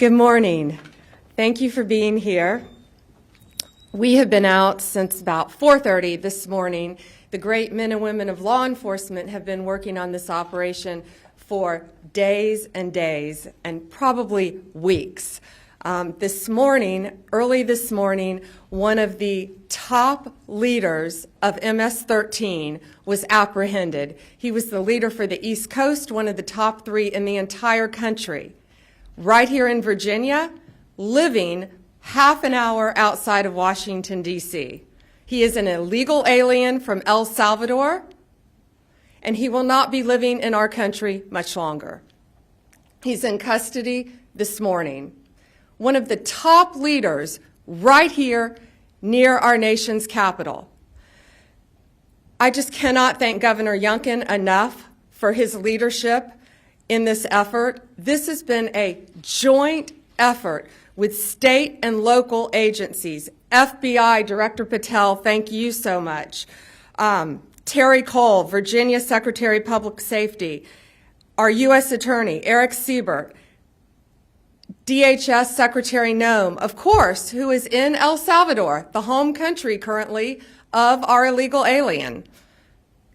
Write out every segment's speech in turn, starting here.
Good morning. Thank you for being here. We have been out since about 4:30 this morning. The great men and women of law enforcement have been working on this operation for days and days, and probably weeks. Early this morning, one of the top leaders of MS-13 was apprehended. He was the leader for the East Coast, one of the top 3 in the entire country. Right here in Virginia, living half an hour outside of Washington, D.C. He is an illegal alien from El Salvador, and he will not be living in our country much longer. He's in custody this morning. One of the top leaders right here near our nation's capital. I just cannot thank Governor Youngkin enough for his leadership in this effort. This has been a joint effort with state and local agencies. FBI Director Patel, thank you so much. Terry Cole, Virginia Secretary of Public Safety, our U.S. Attorney, Eric Siebert, DHS Secretary Noem, of course, who is in El Salvador, the home country currently of our illegal alien.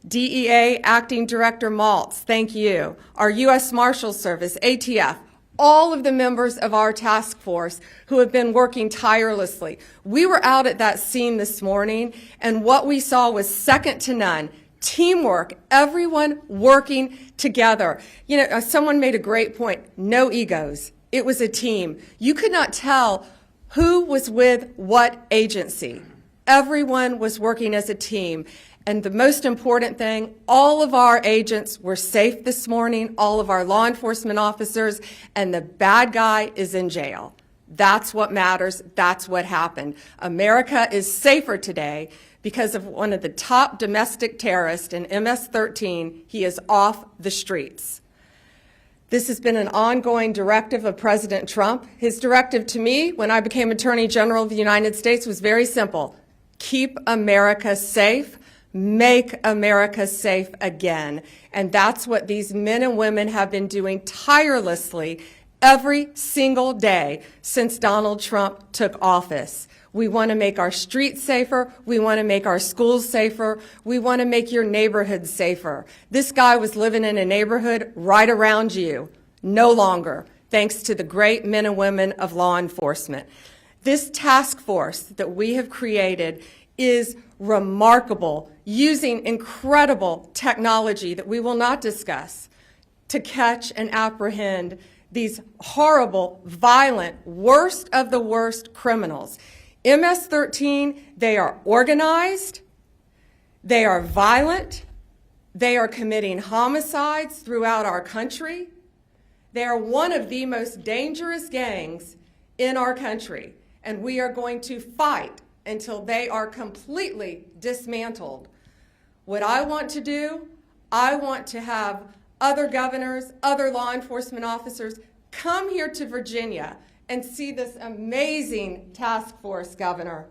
DEA Acting Director Maltz, thank you. Our U.S. Marshals Service, ATF, all of the members of our task force who have been working tirelessly. We were out at that scene this morning, and what we saw was second to none. Teamwork, everyone working together. You know, someone made a great point, no egos. It was a team. You could not tell who was with what agency. Everyone was working as a team. And the most important thing, all of our agents were safe this morning, all of our law enforcement officers, and the bad guy is in jail. That's what matters. That's what happened. America is safer today because of one of the top domestic terrorists in MS-13. He is off the streets. This has been an ongoing directive of President Trump. His directive to me when I became Attorney General of the United States was very simple. Keep America safe. Make America safe again. And that's what these men and women have been doing tirelessly every single day since Donald Trump took office. We want to make our streets safer. We want to make our schools safer. We want to make your neighborhood safer. This guy was living in a neighborhood right around you. No longer, thanks to the great men and women of law enforcement. This task force that we have created is remarkable, using incredible technology that we will not discuss to catch and apprehend these horrible, violent, worst of the worst criminals. MS-13, they are organized, they are violent, they are committing homicides throughout our country. They are one of the most dangerous gangs in our country, and we are going to fight until they are completely dismantled. What I want to do, I want to have other governors, other law enforcement officers come here to Virginia and see this amazing task force, Governor,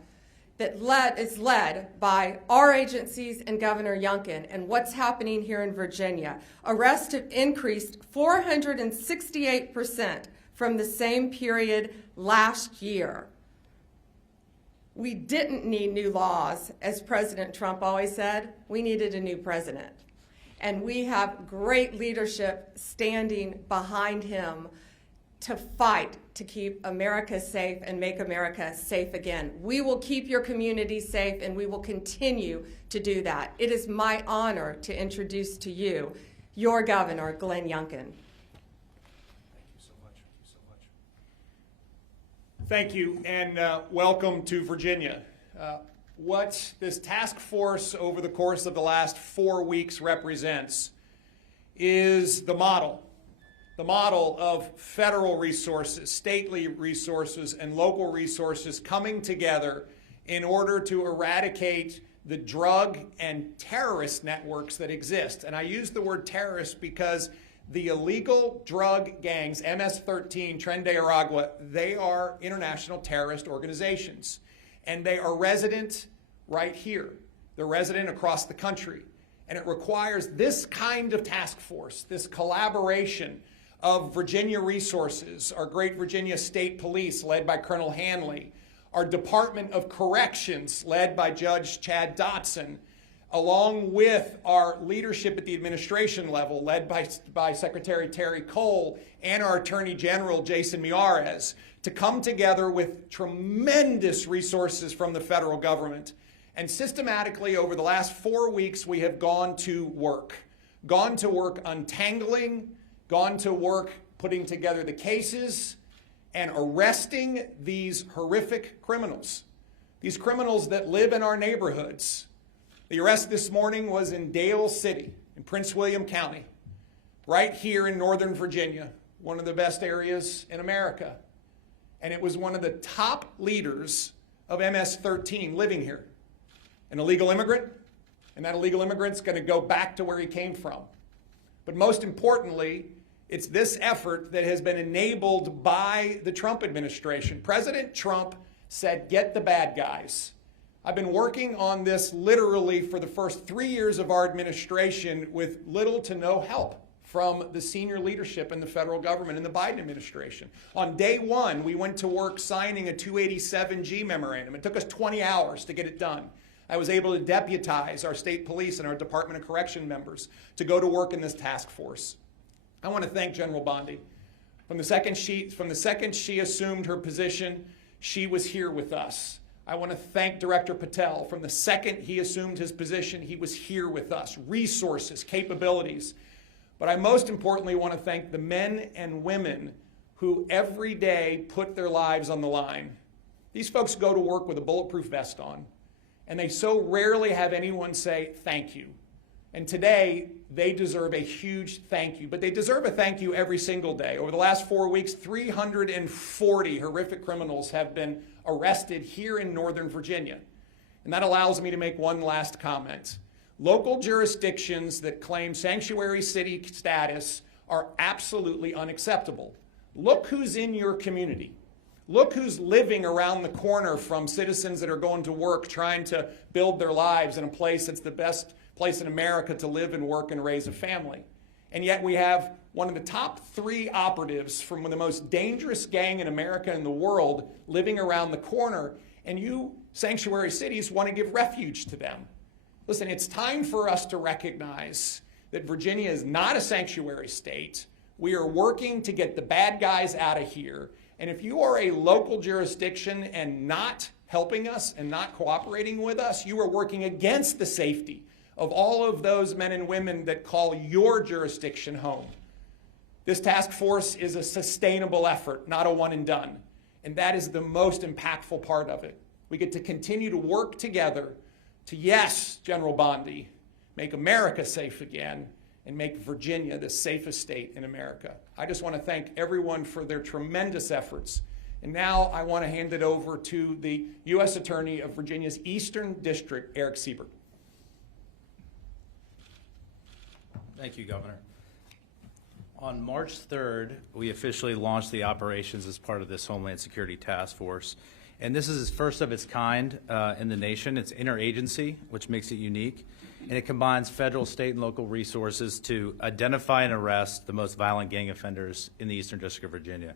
that is led by our agencies and Governor Youngkin. And what's happening here in Virginia? Arrests have increased 468% from the same period last year. We didn't need new laws, as President Trump always said. We needed a new president. And we have great leadership standing behind him to fight to keep America safe and make America safe again. We will keep your community safe, and we will continue to do that. It is my honor to introduce to you your Governor, Glenn Youngkin. Thank you, and welcome to Virginia. What this task force over the course of the last 4 weeks represents is the model of federal resources, stately resources, and local resources coming together in order to eradicate the drug and terrorist networks that exist. And I use the word terrorist because the illegal drug gangs, MS-13, Tren de Aragua, they are international terrorist organizations. And they are resident right here. They're resident across the country. And it requires this kind of task force, this collaboration of Virginia Resources, our great Virginia State Police led by Colonel Hanley, our Department of Corrections led by Judge Chad Dotson, along with our leadership at the administration level led by Secretary Terry Cole and our Attorney General Jason Miyares, to come together with tremendous resources from the federal government. And systematically over the last 4 weeks, we have gone to work untangling, gone to work putting together the cases and arresting these horrific criminals, these criminals that live in our neighborhoods. The arrest this morning was in Dale City in Prince William County, right here in Northern Virginia, one of the best areas in America. And it was one of the top leaders of MS-13 living here, an illegal immigrant, and that illegal immigrant's going to go back to where he came from. But most importantly, it's this effort that has been enabled by the Trump administration. President Trump said, "Get the bad guys." I've been working on this literally for the first 3 years of our administration with little to no help from the senior leadership in the federal government and the Biden administration. On day one, we went to work signing a 287G memorandum. It took us 20 hours to get it done. I was able to deputize our state police and our Department of Correction members to go to work in this task force. I want to thank General Bondi. From the second she assumed her position, she was here with us. I want to thank Director Patel. From the second he assumed his position, he was here with us. Resources, capabilities. But I most importantly want to thank the men and women who every day put their lives on the line. These folks go to work with a bulletproof vest on, and they so rarely have anyone say thank you. And today, they deserve a huge thank you. But they deserve a thank you every single day. Over the last 4 weeks, 340 horrific criminals have been arrested here in Northern Virginia. And that allows me to make one last comment. Local jurisdictions that claim sanctuary city status are absolutely unacceptable. Look who's in your community. Look who's living around the corner from citizens that are going to work trying to build their lives in a place that's the best place in America to live and work and raise a family. And yet we have one of the top 3 operatives from the most dangerous gang in America and the world living around the corner, and you sanctuary cities want to give refuge to them. Listen, it's time for us to recognize that Virginia is not a sanctuary state. We are working to get the bad guys out of here. And if you are a local jurisdiction and not helping us and not cooperating with us, you are working against the safety of all of those men and women that call your jurisdiction home. This task force is a sustainable effort, not a one and done. And that is the most impactful part of it. We get to continue to work together to, yes, General Bondi, make America safe again and make Virginia the safest state in America. I just want to thank everyone for their tremendous efforts. And now I want to hand it over to the U.S. Attorney of Virginia's Eastern District, Eric Siebert. Thank you, Governor. On March 3rd, we officially launched the operations as part of this Homeland Security Task Force. And this is first of its kind in the nation. It's interagency, which makes it unique. And it combines federal, state, and local resources to identify and arrest the most violent gang offenders in the Eastern District of Virginia.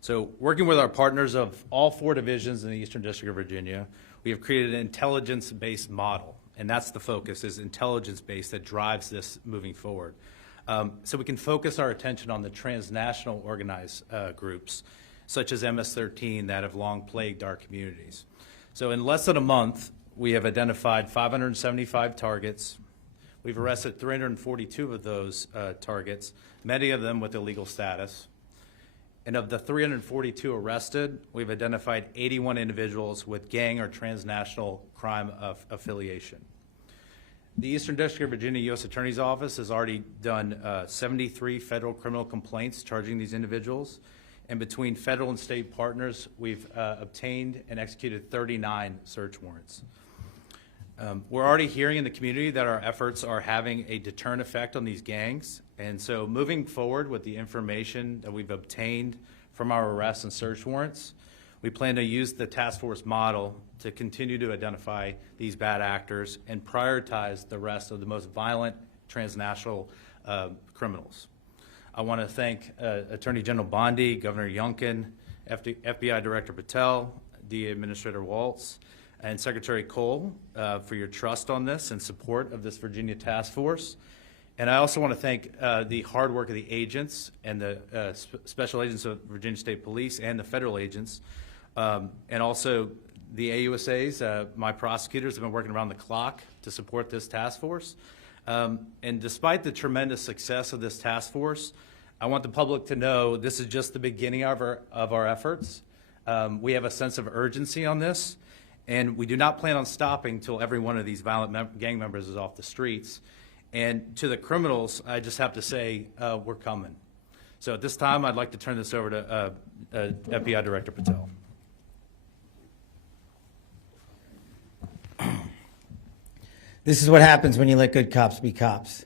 So working with our partners of all 4 divisions in the Eastern District of Virginia, we have created an intelligence-based model. And that's the focus, is intelligence-based, that drives this moving forward. So we can focus our attention on the transnational organized groups, such as MS-13, that have long plagued our communities. So in less than a month, we have identified 575 targets. We've arrested 342 of those targets, many of them with illegal status. And of the 342 arrested, we've identified 81 individuals with gang or transnational crime affiliation. The Eastern District of Virginia U.S. Attorney's Office has already done 73 federal criminal complaints charging these individuals. And between federal and state partners, we've obtained and executed 39 search warrants. We're already hearing in the community that our efforts are having a deterrent effect on these gangs. And so moving forward with the information that we've obtained from our arrests and search warrants, we plan to use the task force model to continue to identify these bad actors and prioritize the rest of the most violent transnational criminals. I want to thank Attorney General Bondi, Governor Youngkin, FBI Director Patel, DA Administrator Waltz, and Secretary Cole for your trust on this and support of this Virginia task force. And I also want to thank the hard work of the agents and the special agents of Virginia State Police and the federal agents, and also the AUSAs. My prosecutors have been working around the clock to support this task force. And despite the tremendous success of this task force, I want the public to know this is just the beginning of our efforts. We have a sense of urgency on this, and we do not plan on stopping until every one of these violent gang members is off the streets. And to the criminals, I just have to say, we're coming. So at this time, I'd like to turn this over to FBI Director Patel. This is what happens when you let good cops be cops.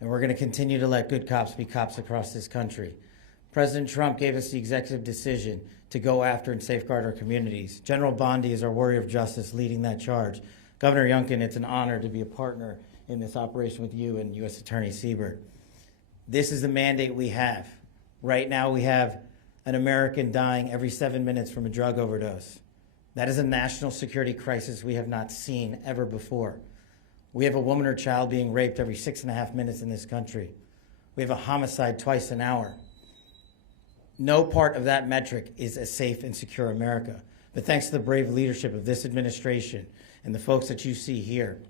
And we're going to continue to let good cops be cops across this country. President Trump gave us the executive decision to go after and safeguard our communities. General Bondi is our warrior of justice leading that charge. Governor Youngkin, it's an honor to be a partner in this operation with you and U.S. Attorney Siebert. This is the mandate we have. Right now we have an American dying every 7 minutes from a drug overdose. That is a national security crisis we have not seen ever before. We have a woman or child being raped every 6.5 minutes in this country. We have a homicide twice an hour. No part of that metric is a safe and secure America. But thanks to the brave leadership of this administration and the folks that you see here,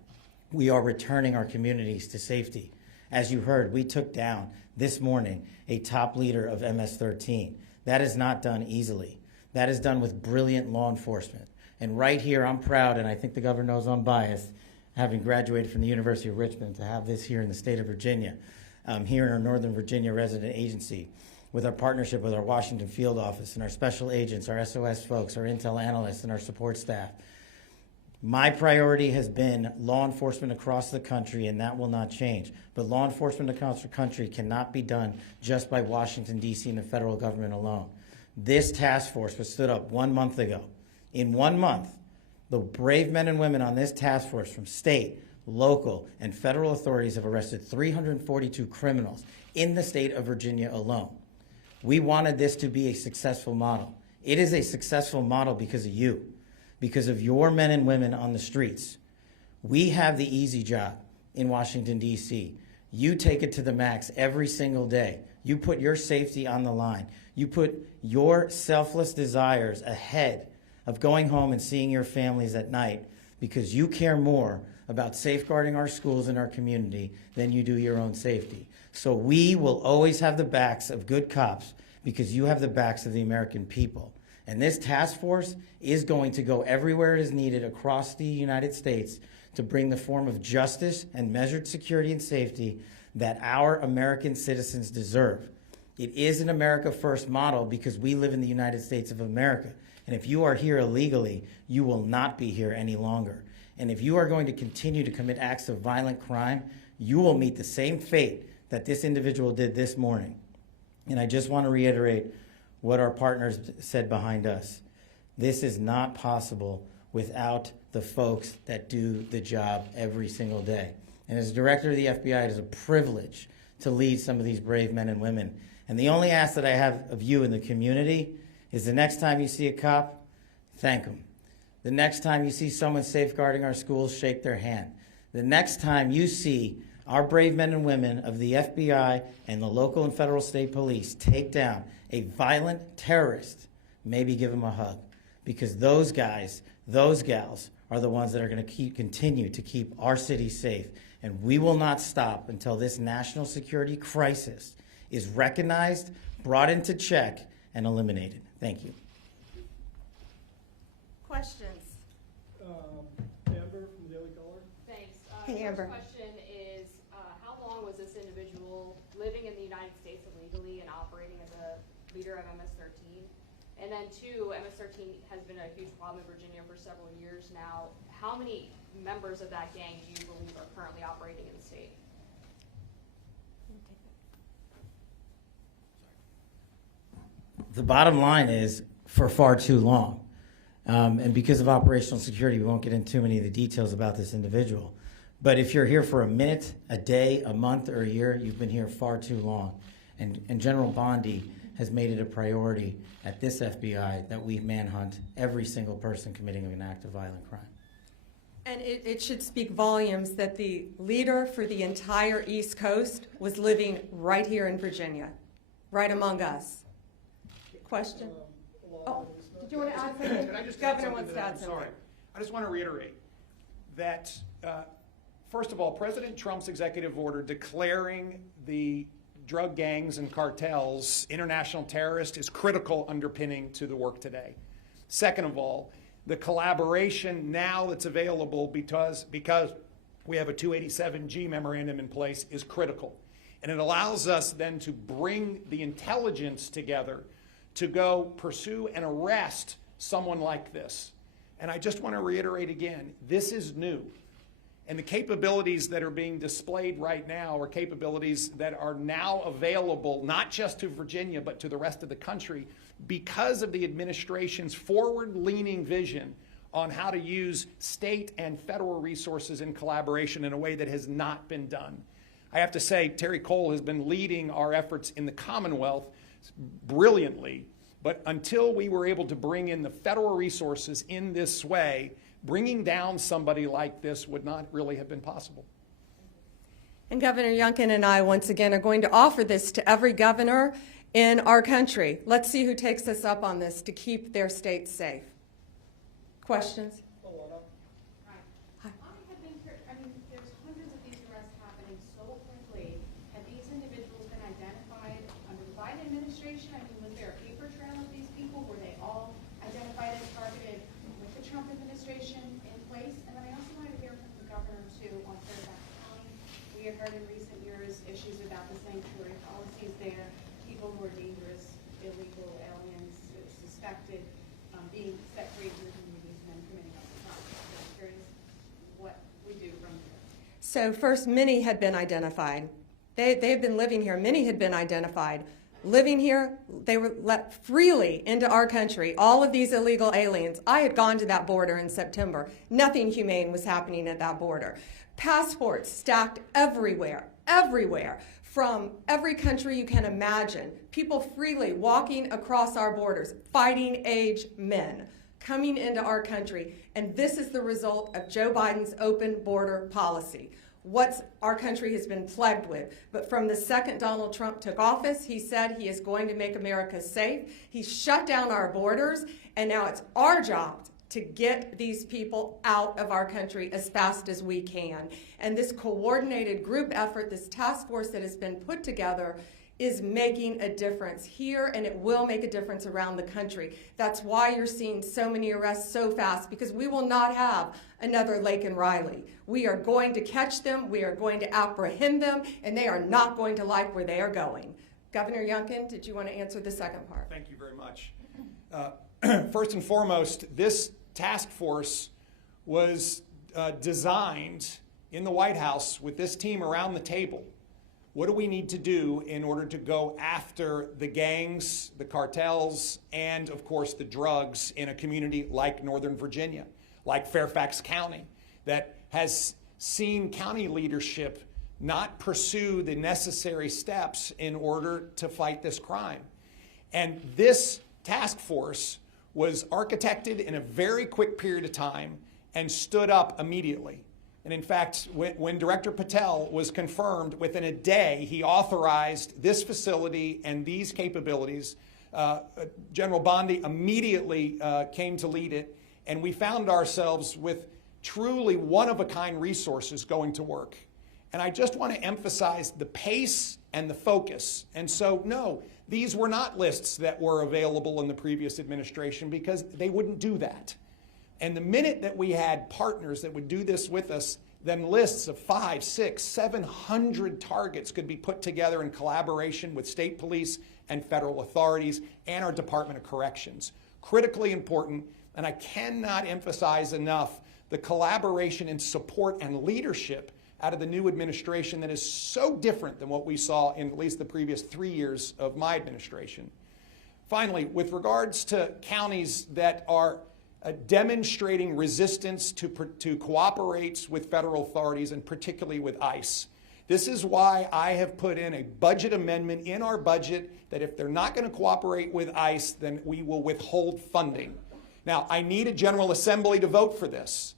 we are returning our communities to safety. As you heard, we took down this morning a top leader of MS-13. That is not done easily. That is done with brilliant law enforcement. And right here, I'm proud, and I think the governor knows I'm biased, having graduated from the University of Richmond, to have this here in the state of Virginia, here in our Northern Virginia resident agency, with our partnership with our Washington field office and our special agents, our SOS folks, our intel analysts, and our support staff. My priority has been law enforcement across the country, and that will not change. But law enforcement across the country cannot be done just by Washington, D.C. and the federal government alone. This task force was stood up 1 month ago. In 1 month, the brave men and women on this task force from state, local, and federal authorities have arrested 342 criminals in the state of Virginia alone. We wanted this to be a successful model. It is a successful model because of you, because of your men and women on the streets. We have the easy job in Washington, D.C. You take it to the max every single day. You put your safety on the line. You put your selfless desires ahead of going home and seeing your families at night because you care more about safeguarding our schools and our community than you do your own safety. So we will always have the backs of good cops because you have the backs of the American people. And this task force is going to go everywhere it is needed across the United States to bring the form of justice and measured security and safety that our American citizens deserve. It is an America First model because we live in the United States of America. And if you are here illegally, you will not be here any longer. And if you are going to continue to commit acts of violent crime, you will meet the same fate that this individual did this morning. And I just want to reiterate what our partners said behind us. This is not possible without the folks that do the job every single day. And as director of the FBI, it is a privilege to lead some of these brave men and women. And the only ask that I have of you in the community is the next time you see a cop, thank them. The next time you see someone safeguarding our schools, shake their hand. The next time you see our brave men and women of the FBI and the local and federal state police take down a violent terrorist, maybe give them a hug. Because those guys, those gals are the ones that are going to continue to keep our city safe. And we will not stop until this national security crisis is recognized, brought into check, and eliminated. Thank you. Questions? Amber from the Daily Caller. Thanks. Hey, Amber. First question is, how long was this individual living in the United States illegally and operating as a leader of MS-13? And then two, MS-13 has been a huge problem in Virginia for several years now. How many members of that gang do you believe are currently operating in the state? The bottom line is for far too long. And because of operational security, we won't get into too many of the details about this individual. But if you're here for a minute, a day, a month, or a year, you've been here far too long. And General Bondi has made it a priority at this FBI that we manhunt every single person committing an act of violent crime. And it should speak volumes that the leader for the entire East Coast was living right here in Virginia, right among us. Question? Oh, did you want to add something? Can I just add Governor something wants to to that? add I'm something. sorry. I just want to reiterate that, first of all, President Trump's executive order declaring the drug gangs and cartels international terrorists is critical underpinning to the work today. Second of all, the collaboration now that's available because we have a 287G memorandum in place is critical. And it allows us then to bring the intelligence together to go pursue and arrest someone like this. And I just want to reiterate again, this is new. And the capabilities that are being displayed right now are capabilities that are now available not just to Virginia but to the rest of the country because of the administration's forward-leaning vision on how to use state and federal resources in collaboration in a way that has not been done. I have to say, Terry Cole has been leading our efforts in the Commonwealth brilliantly, but until we were able to bring in the federal resources in this way, bringing down somebody like this would not really have been possible. And Governor Youngkin and I, once again, are going to offer this to every governor in our country. Let's see who takes us up on this to keep their states safe. Questions? Hi. There's hundreds of these arrests happening so quickly. Have these individuals been identified under the Biden administration? Was there a paper trail of these people? Were they all identified and targeted with the Trump administration in place? And then I also wanted to hear from the governor, too, on Fairfax County. We have heard in recent years issues about the sanctuary policies there, people who are dangerous, illegal aliens, suspected, being set free from the communities and then committing other crimes. So I'm curious what we do from here. So first, many had been identified. They've been living here. Many had been identified. Living here, they were let freely into our country. All of these illegal aliens. I had gone to that border in September. Nothing humane was happening at that border. Passports stacked everywhere, everywhere. From every country you can imagine, people freely walking across our borders, fighting age men coming into our country. And this is the result of Joe Biden's open border policy. What our country has been plagued with. But from the second Donald Trump took office, he said he is going to make America safe. He shut down our borders, and now it's our job to get these people out of our country as fast as we can. And this coordinated group effort, this task force that has been put together, is making a difference here, and it will make a difference around the country. That's why you're seeing so many arrests so fast, because we will not have another Lake and Riley. We are going to catch them, we are going to apprehend them, and they are not going to like where they are going. Governor Youngkin, did you want to answer the second part? Thank you very much. First and foremost, this task force was designed in the White House with this team around the table. What do we need to do in order to go after the gangs, the cartels, and of course the drugs in a community like Northern Virginia, like Fairfax County, that has seen county leadership not pursue the necessary steps in order to fight this crime? And this task force was architected in a very quick period of time and stood up immediately. And in fact, when Director Patel was confirmed, within a day, he authorized this facility and these capabilities. General Bondi immediately came to lead it, and we found ourselves with truly one-of-a-kind resources going to work. And I just want to emphasize the pace and the focus. And so, no, these were not lists that were available in the previous administration because they wouldn't do that. And the minute that we had partners that would do this with us, then lists of 500, 600, 700 targets could be put together in collaboration with state police and federal authorities and our Department of Corrections. Critically important, and I cannot emphasize enough the collaboration and support and leadership out of the new administration that is so different than what we saw in at least the previous 3 years of my administration. Finally, with regards to counties that are demonstrating resistance to cooperate with federal authorities and particularly with ICE, This is why I have put in a budget amendment in our budget that if they're not going to cooperate with ICE, then we will withhold funding. Now, I need a General Assembly to vote for this.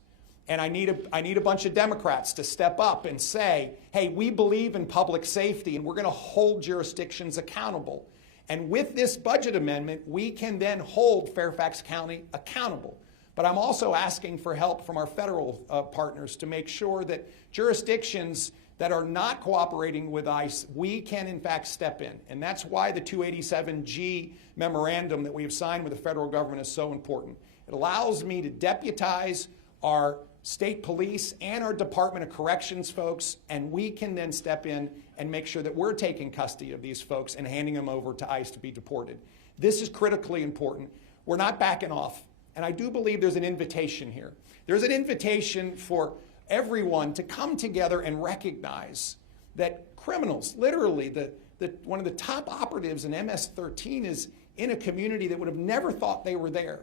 And I need a bunch of Democrats to step up and say, hey, we believe in public safety and we're going to hold jurisdictions accountable. And with this budget amendment, we can then hold Fairfax County accountable. But I'm also asking for help from our federal partners to make sure that jurisdictions that are not cooperating with ICE, we can in fact step in. And that's why the 287G memorandum that we have signed with the federal government is so important. It allows me to deputize our state police and our Department of Corrections folks, and we can then step in and make sure that we're taking custody of these folks and handing them over to ICE to be deported. This is critically important. We're not backing off. And I do believe there's an invitation here. There's an invitation for everyone to come together and recognize that criminals, literally, one of the top operatives in MS-13 is in a community that would have never thought they were there.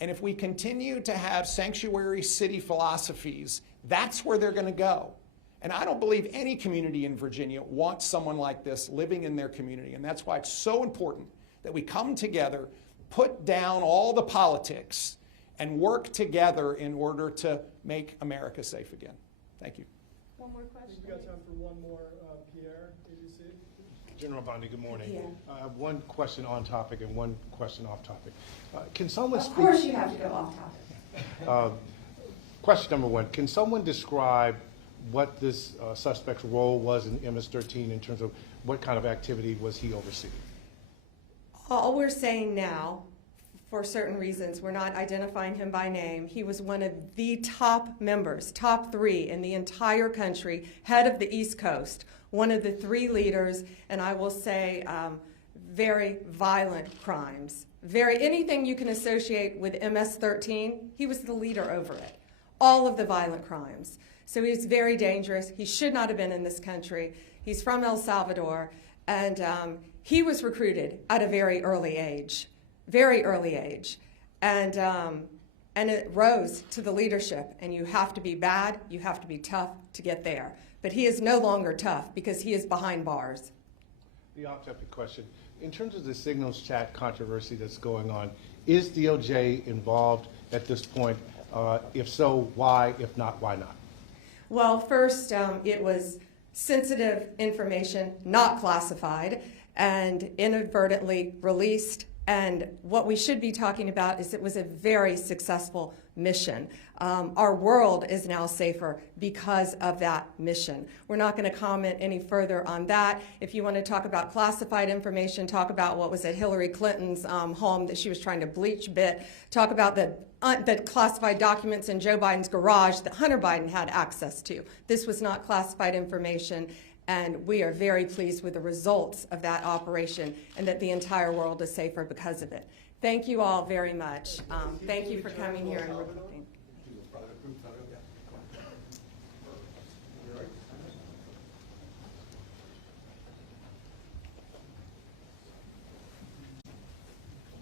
And if we continue to have sanctuary city philosophies, that's where they're going to go. And I don't believe any community in Virginia wants someone like this living in their community. And that's why it's so important that we come together, put down all the politics, and work together in order to make America safe again. Thank you. One more question. We've got time for one more. Pierre, ABC. General Bondi, good morning. Yeah. I have one question on topic and one question off topic. Can someone Of speak? course you have to go off topic. Question number one, can someone describe what this suspect's role was in MS-13 in terms of what kind of activity was he overseeing? All we're saying now, for certain reasons, we're not identifying him by name. He was one of the top members, top 3 in the entire country, head of the East Coast, one of the 3 leaders, and I will say very violent crimes. Anything you can associate with MS-13, he was the leader over it. All of the violent crimes. So he's very dangerous. He should not have been in this country. He's from El Salvador, and he was recruited at a very early age. And it rose to the leadership, and you have to be bad, you have to be tough to get there. But he is no longer tough because he is behind bars. The off-topic question, in terms of the signals chat controversy that's going on, is DOJ involved at this point? If so, why? If not, why not? Well, first, it was sensitive information, not classified, and inadvertently released. And what we should be talking about is it was a very successful mission. Our world is now safer because of that mission. We're not going to comment any further on that. If you want to talk about classified information, talk about what was at Hillary Clinton's home that she was trying to bleach bit, talk about the classified documents in Joe Biden's garage that Hunter Biden had access to. This was not classified information. And we are very pleased with the results of that operation and that the entire world is safer because of it. Thank you all very much. Thank you for coming here and reporting.